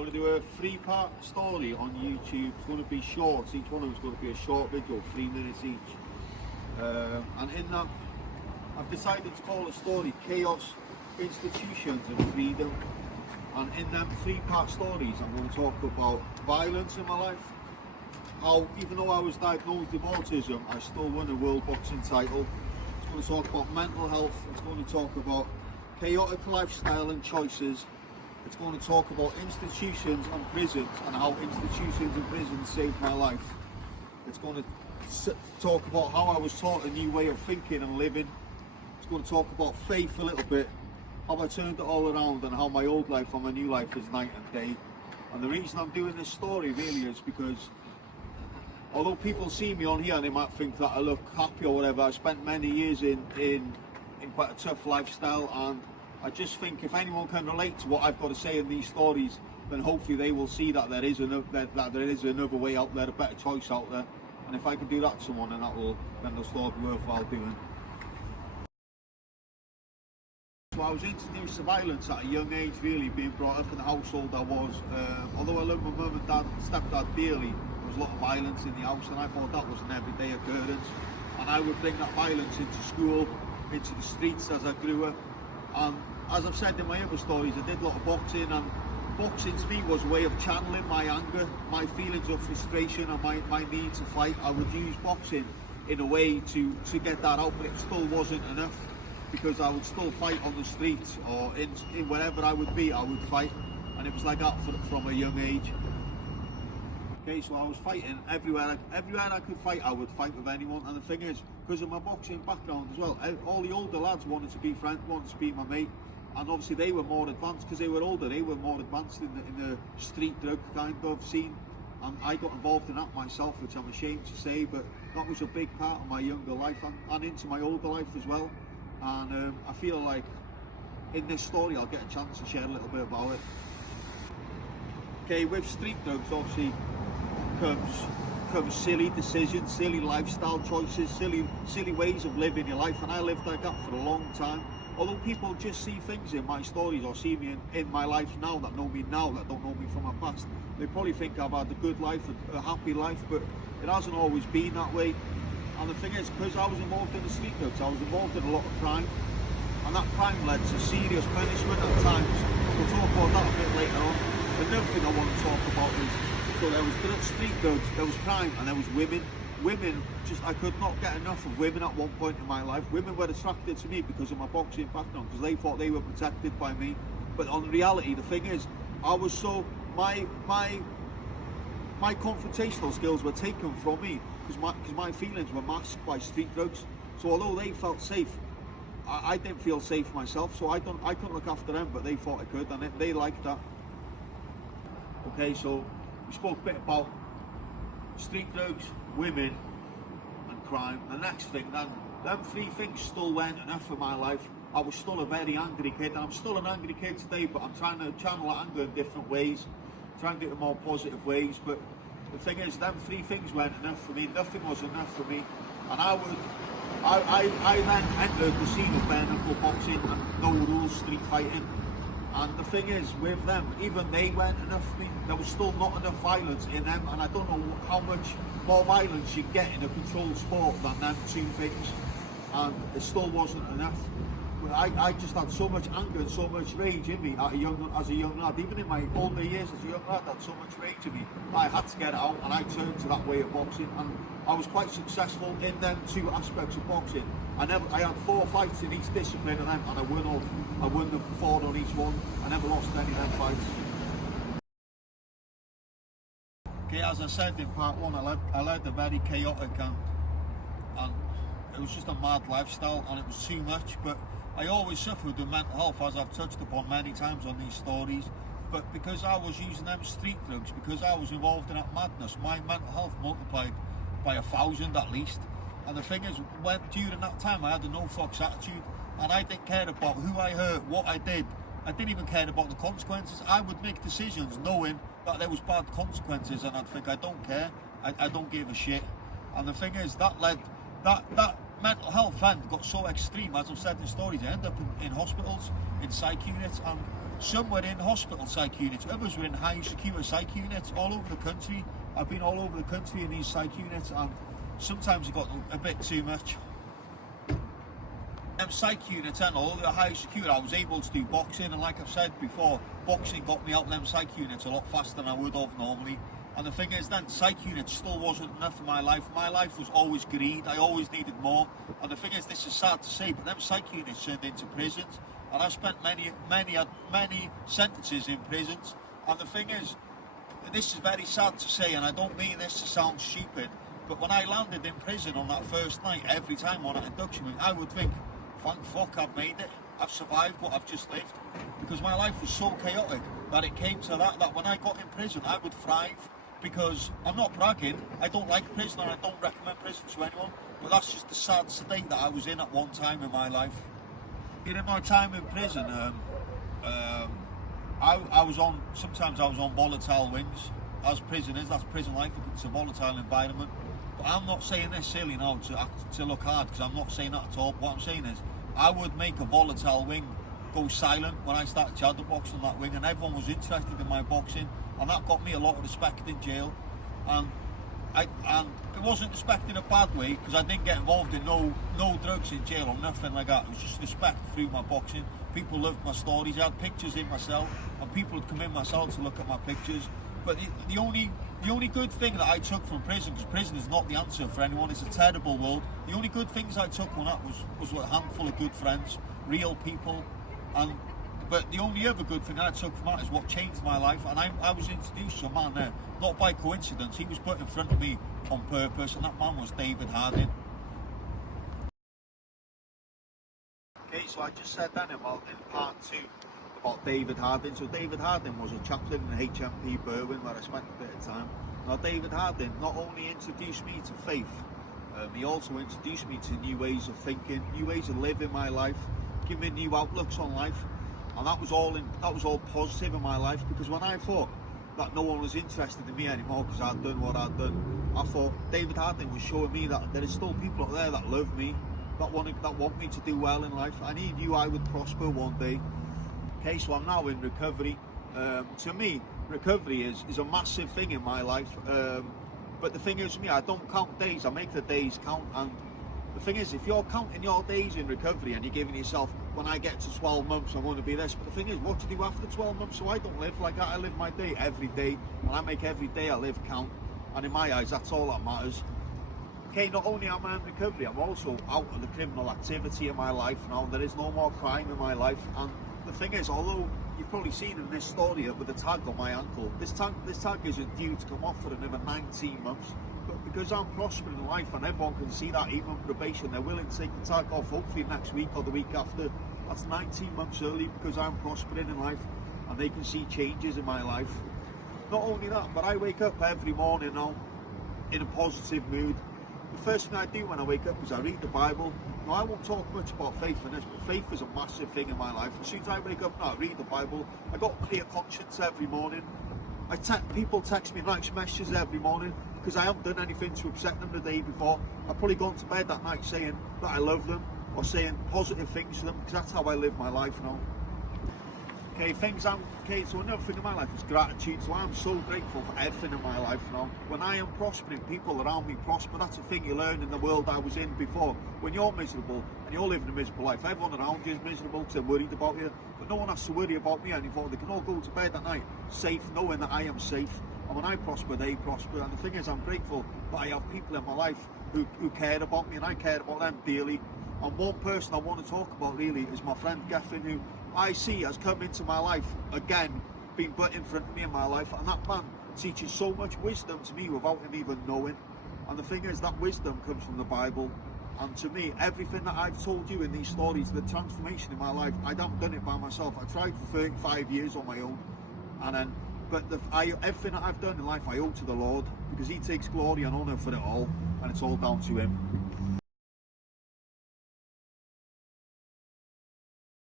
going to do a 3-part story on YouTube. It's going to be short. Each one of them is going to be a short video, 3 minutes each. And in that, I've decided to call the story Chaos, Institutions and Freedom. And in them 3-part stories, I'm going to talk about violence in my life. How, even though I was diagnosed with autism, I still won a world boxing title. It's going to talk about mental health. It's going to talk about chaotic lifestyle and choices. It's going to talk about institutions and prisons and how institutions and prisons saved my life. It's going to talk about how I was taught a new way of thinking and living. It's going to talk about faith a little bit, how I turned it all around and how my old life and my new life is night and day. And the reason I'm doing this story really is because although people see me on here and they might think that I look happy or whatever, I spent many years in quite a tough lifestyle, and I just think if anyone can relate to what I've got to say in these stories, then hopefully they will see that there is another way out there, a better choice out there. And if I can do that to someone, then the story will be worthwhile doing. So I was introduced to violence at a young age, really, being brought up in the household I was. Although I loved my mum and stepdad dearly, there was a lot of violence in the house, and I thought that was an everyday occurrence. And I would bring that violence into school, into the streets as I grew up. And as I've said in my other stories, I did a lot of boxing, and boxing to me was a way of channeling my anger, my feelings of frustration and my need to fight. I would use boxing in a way to get that out, but it still wasn't enough, because I would still fight on the streets or in wherever I would be, I would fight. And it was like that from a young age. Okay, so I was fighting everywhere I could fight. I would fight with anyone, and the thing is, because of my boxing background as well, all the older lads wanted to be friends, wanted to be my mate, and obviously they were more advanced because they were older. They were more advanced in the street drug kind of scene, and I got involved in that myself, which I'm ashamed to say, but that was a big part of my younger life and into my older life as well. And I feel like in this story I'll get a chance to share a little bit about it. Okay, with street drugs obviously comes silly decisions, silly lifestyle choices, silly ways of living your life, and I lived like that for a long time. Although people just see things in my stories or see me in my life now, that know me now, that don't know me from my past, they probably think I've had a good life, a happy life, but it hasn't always been that way. And the thing is, because I was involved in the street drugs, I was involved in a lot of crime, and that crime led to serious punishment at times. We'll talk about that a bit later on. Another thing I want to talk about is, so there was street drugs, there was crime, and there was women. Women, I could not get enough of women at one point in my life. Women were attracted to me because of my boxing background, because they thought they were protected by me. But on reality, the thing is, I was so, my confrontational skills were taken from me because my feelings were masked by street drugs. So although they felt safe, I didn't feel safe myself, so I couldn't look after them, but they thought I could, and they liked that. Okay, so we spoke a bit about street drugs, women and crime. The next thing, then, them 3 things still weren't enough for my life. I was still a very angry kid, and I'm still an angry kid today, but I'm trying to channel that anger in different ways, trying to do it in more positive ways. But the thing is, them 3 things weren't enough for me. Nothing was enough for me, and I then entered the scene of bare knuckle boxing and no rules street fighting. And the thing is, with them, even they weren't enough for me. There was still not enough violence in them, and I don't know how much more violence you get in a controlled sport than them 2 things, and it still wasn't enough. But I just had so much anger and so much rage in me as a young lad. Even in my older years as a young lad, I had so much rage in me. I had to get it out, and I turned to that way of boxing, and I was quite successful in them 2 aspects of boxing. I had 4 fights in each discipline of them, and I won the 4 on each one. I never lost any of them fights. Okay, as I said in part 1, I led a very chaotic and it was just a mad lifestyle, and it was too much. But I always suffered with mental health, as I've touched upon many times on these stories. But because I was using them street drugs, because I was involved in that madness, my mental health multiplied by 1,000 at least. And the thing is, during that time I had a no fucks attitude, and I didn't care about who I hurt, what I did. I didn't even care about the consequences. I would make decisions knowing that there was bad consequences, and I'd think, I don't care, I don't give a shit. And the thing is, that mental health then got so extreme, as I've said in stories, I ended up in hospitals, in psych units, and some were in hospital psych units, others were in high secure psych units all over the country. I've been all over the country in these psych units, and sometimes it got a bit too much. Psych units and all, the high secure, I was able to do boxing, and like I've said before, boxing got me out of them psych units a lot faster than I would have normally. And the thing is then, psych units still wasn't enough for my life. My life was always greed, I always needed more. And the thing is, this is sad to say, but them psych units turned into prisons, and I've spent many sentences in prisons. And the thing is, this is very sad to say, and I don't mean this to sound stupid, but when I landed in prison on that first night, every time on that induction week, I would think, thank fuck I've made it, I've survived what I've just lived. Because my life was so chaotic that it came to that when I got in prison I would thrive. Because I'm not bragging, I don't like prison and I don't recommend prison to anyone, but that's just the sad state that I was in at one time in my life. During my time in prison, sometimes I was on volatile wings. As prison is, that's prison life, it's a volatile environment. But I'm not saying this silly now to look hard, because I'm not saying that at all. What I'm saying is, I would make a volatile wing go silent when I started shadow boxing on that wing, and everyone was interested in my boxing, and that got me a lot of respect in jail. And it wasn't respect in a bad way, because I didn't get involved in no drugs in jail or nothing like that. It was just respect through my boxing. People loved my stories. I had pictures in my cell, and people would come in my cell to look at my pictures. But the only good thing that I took from prison, because prison is not the answer for anyone, it's a terrible world. The only good things I took from that was a handful of good friends, real people. But the only other good thing I took from that is what changed my life. And I was introduced to a man there, not by coincidence. He was put in front of me on purpose, and that man was David Harding. Okay, so I just said then in part 2 about David Harding. So David Harding was a chaplain in HMP Berwyn, where I spent a bit of time. Now David Harding not only introduced me to faith, he also introduced me to new ways of thinking, new ways of living my life, give me new outlooks on life. And that was all positive in my life, because when I thought that no one was interested in me anymore because I'd done what I'd done, I thought David Harding was showing me that there is still people out there that love me, that want me to do well in life, and he knew I would prosper one day. Okay, so I'm now in recovery. To me, recovery is a massive thing in my life. But the thing is, for me, I don't count days, I make the days count. And the thing is, if you're counting your days in recovery and you're giving yourself, when I get to 12 months, I'm going to be this. But the thing is, what do you do after 12 months? So I don't live like that. I live my day every day, and I make every day I live count. And in my eyes, that's all that matters. Okay, not only am I in recovery, I'm also out of the criminal activity in my life now. There is no more crime in my life. And the thing is, although you've probably seen in this story with the tag on my ankle, this tag isn't due to come off for another 19 months. But because I'm prospering in life, and everyone can see that, even probation, they're willing to take the tag off hopefully next week or the week after. That's 19 months early, because I'm prospering in life and they can see changes in my life. Not only that, but I wake up every morning now in a positive mood. The first thing I do when I wake up is I read the Bible. Now, I won't talk much about faith in this, but faith is a massive thing in my life. As soon as I wake up now, I read the Bible. I got a clear conscience every morning. People text me nice messages every morning because I haven't done anything to upset them the day before. I've probably gone to bed that night saying that I love them, or saying positive things to them, because that's how I live my life now. So another thing in my life is gratitude. So I'm so grateful for everything in my life now. When I am prospering, people around me prosper. That's a thing you learn in the world I was in before. When you're miserable and you're living a miserable life, everyone around you is miserable because they're worried about you. But no one has to worry about me anymore. They can all go to bed at night safe, knowing that I am safe. And when I prosper, they prosper. And the thing is, I'm grateful that I have people in my life who care about me, and I care about them dearly. And one person I want to talk about really is my friend Gethin, who I see has come into my life again, been put in front of me in my life, and that man teaches so much wisdom to me without him even knowing. And the thing is, that wisdom comes from the Bible. And to me, everything that I've told you in these stories, the transformation in my life, I haven't done it by myself. I tried for 35 years on my own, but everything that I've done in life I owe to the Lord, because he takes glory and honour for it all, and it's all down to him.